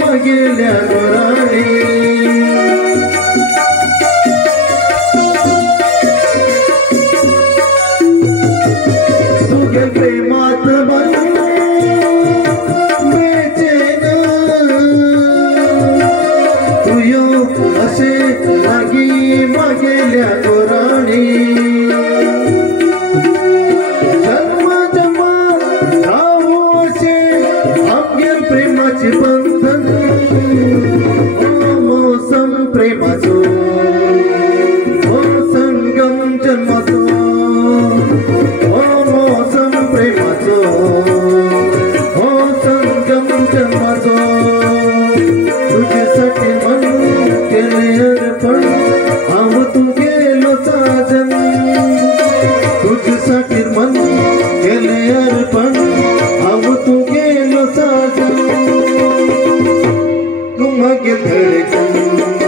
गेल्या गोराणी तुझे प्रेमात बनू बेचैन तुयो असे लागी गेल्या गोराणी प्रेमाचे बंधन मौसम प्रेमाचो संगम जन्माचो मौसम प्रेमाचो संगम जन्माचो तुझ्यासाठी मन केले अर्पण हांव तू गेलो साजन तुझ्यासाठी मन केले अर्पण हांव तू गेलो साजन तुम धड़कन